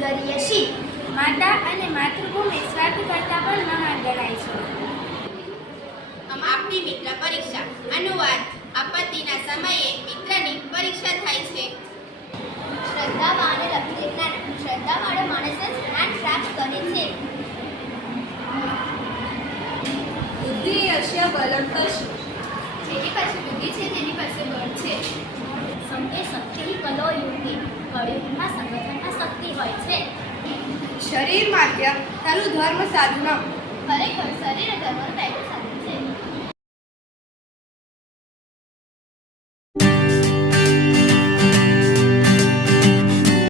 ગરીયસી. માતા અને માતૃભૂમિ સ્વાર્થ કરતાં પણ મહાન ગણાય છે. આપણી મિત્ર પરીક્ષા. અનુવાદ: આપત્તિના સમયે મિત્રની પરીક્ષા થાય છે. શ્રદ્ધાવાને લખી જ્ઞાન. શ્રદ્ધાવાળો માણસ જ જ્ઞાન પ્રાપ્ત કરે છે. બુદ્ધિ યશ્ય બલમ પશુ. જેની પાસે બુદ્ધિ છે તેની પાસે બળ છે. સંગે શક્તિ કલો યુક્તિ. કળયુગમાં સંગઠનમાં શક્તિ હોય છે. શરીર માધ્ય તનુ ધર્મ સાધના. ખરેખર શરીર ધર્મનું પહેલું સાધન છે.